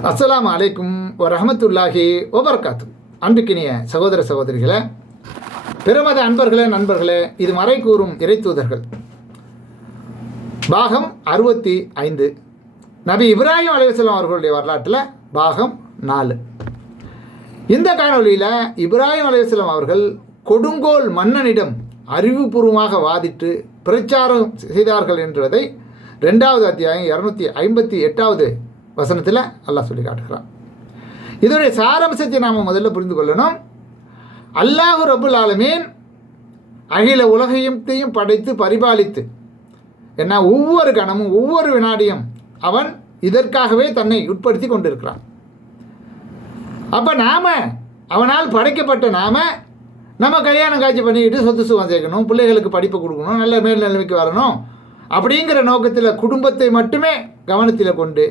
அஸ்ஸலாமு அலைக்கும் வரஹ்மத்துல்லாஹி வபரகாத்து. அன்புக்கினிய சகோதர சகோதரிகளே, பிரமத அன்பர்களே, நண்பர்களே, இது மறை கூறும் இறைத்தூதர்கள் பாகம் 65. நபி இப்ராஹிம் அலைஹிஸ்ஸலாம் அவர்களுடைய வரலாற்றில் பாகம் 4. இந்த காணொலியில் இப்ராஹிம் அலைஹிஸ்ஸலாம் அவர்கள் கொடுங்கோல் மன்னனிடம் அறிவுபூர்வமாக வாதிட்டு பிரச்சாரம் செய்தார்கள் என்பதை 2வது அத்தியாயம் 258வது வசனத்தில் அல்லாஹ் சொல்லி காட்டுகிறான். இதோடைய சாராம்சத்தை நாம் முதல்ல புரிந்து கொள்ளணும். அல்லாஹு ரப்புல் ஆலமீன் அகில உலகையும் படைத்து பரிபாலித்து என்ன ஒவ்வொரு கணமும் ஒவ்வொரு வினாடியும் அவன் இதற்காகவே தன்னை உட்படுத்தி கொண்டிருக்கிறான். அப்போ அவனால் படைக்கப்பட்ட நம்ம கல்யாணம் காட்சி பண்ணிக்கிட்டு சொத்து சுகம் சேர்க்கணும், பிள்ளைகளுக்கு படிப்பு கொடுக்கணும், நல்ல மேல் நிலைமைக்கு வரணும் அப்படிங்கிற நோக்கத்தில் குடும்பத்தை மட்டுமே கவனத்தில் கொண்டு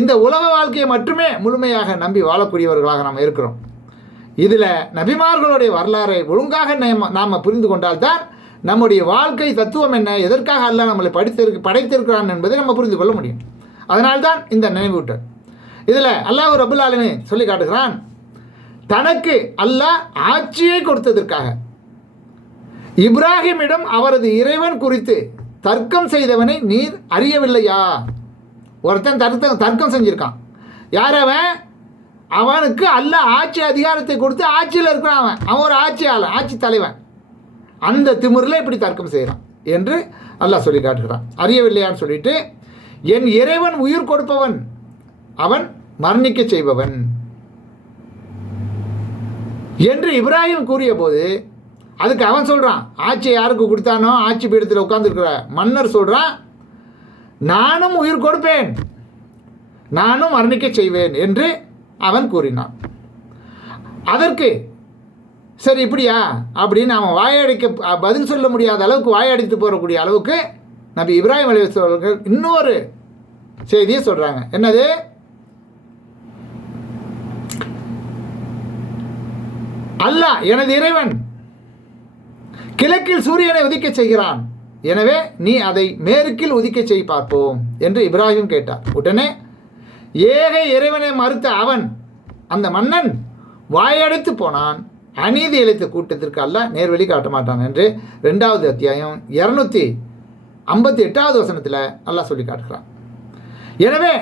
இந்த உலக வாழ்க்கையை மட்டுமே முழுமையாக நம்பி வாழக்கூடியவர்களாக நாம் இருக்கிறோம். இதில் நபிமார்களுடைய வரலாறை ஒழுங்காக நாம் புரிந்து கொண்டால்தான் நம்முடைய வாழ்க்கை தத்துவம் என்ன, எதற்காக அல்லாஹ் நம்மளை படைத்திருக்கிறான் என்பதை நம்ம புரிந்து கொள்ள முடியும். அதனால்தான் இந்த நினைவூட்டல். இதில் அல்லாஹ் ரப்புல் ஆலமீன் சொல்லி காட்டுகிறான், தனக்கு அல்லாஹ் ஆட்சியை கொடுத்ததற்காக இப்ராஹிமிடம் அவரது இறைவன் குறித்து தர்க்கம் செய்தவனை நீர் அறியவில்லையா? ஒருத்தன் தர்க்கம் செஞ்சுருக்கான். யார் அவனுக்கு அல்லாஹ் ஆட்சி அதிகாரத்தை கொடுத்து ஆட்சியில் இருக்கிறான். அவன் ஒரு ஆட்சியாளர், ஆட்சி தலைவன். அந்த திமிரில் இப்படி தர்க்கம் செய்கிறான் என்று அல்லாஹ் சொல்லி காட்டுகிறான். அறியவில்லையான்னு சொல்லிட்டு, என் இறைவன் உயிர் கொடுப்பவன், அவன் மரணிக்க செய்பவன் என்று இப்ராஹிம் கூறிய போது அதுக்கு அவன் சொல்கிறான், ஆட்சியை யாருக்கு கொடுத்தானோ ஆட்சி பீடத்தில் உட்கார்ந்துருக்கிற மன்னர் சொல்கிறான், நானும் உயிர் கொடுப்பேன், நானும் மரணிக்க செய்வேன் என்று அவன் கூறினான். அதற்கு சரி இப்படியா அப்படின்னு அவன் வாயடிக்க பதில் சொல்ல முடியாத அளவுக்கு வாயடித்து போகக்கூடிய அளவுக்கு நபி இப்ராஹிம் அலைஹிஸ்ஸலாம் அவர்கள் இன்னொரு செய்தியை சொல்கிறாங்க. என்னது? அல்லாஹ் எனது இறைவன் கிழக்கில் சூரியனை உதிக்க செய்கிறான், எனவே நீ அதை மேற்கில் உதிக்க செய் பார்ப்போம் என்று இப்ராஹிம் கேட்டார். உடனே ஏக இறைவனை மறுத்த அவன், அந்த மன்னன் வாயடைத்து போனான். அநீதி இழைத்த கூட்டத்திற்கு அல்லாஹ் நேர்வழி காட்ட மாட்டான் என்று 2வது அத்தியாயம் 258வது வசனத்தில் அல்லாஹ் சொல்லி காட்டுகிறான். எனவே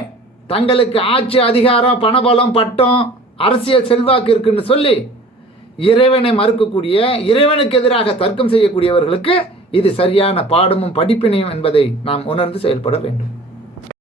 தங்களுக்கு ஆட்சி அதிகாரம், பணபலம், பட்டம், அரசியல் செல்வாக்கு இருக்குன்னு சொல்லி இறைவனை மறுக்கக்கூடிய, இறைவனுக்கு எதிராக தர்க்கம் செய்யக்கூடியவர்களுக்கு இது சரியான பாடமும் படிப்பினையும் என்பதை நாம் உணர்ந்து செயல்பட வேண்டும்.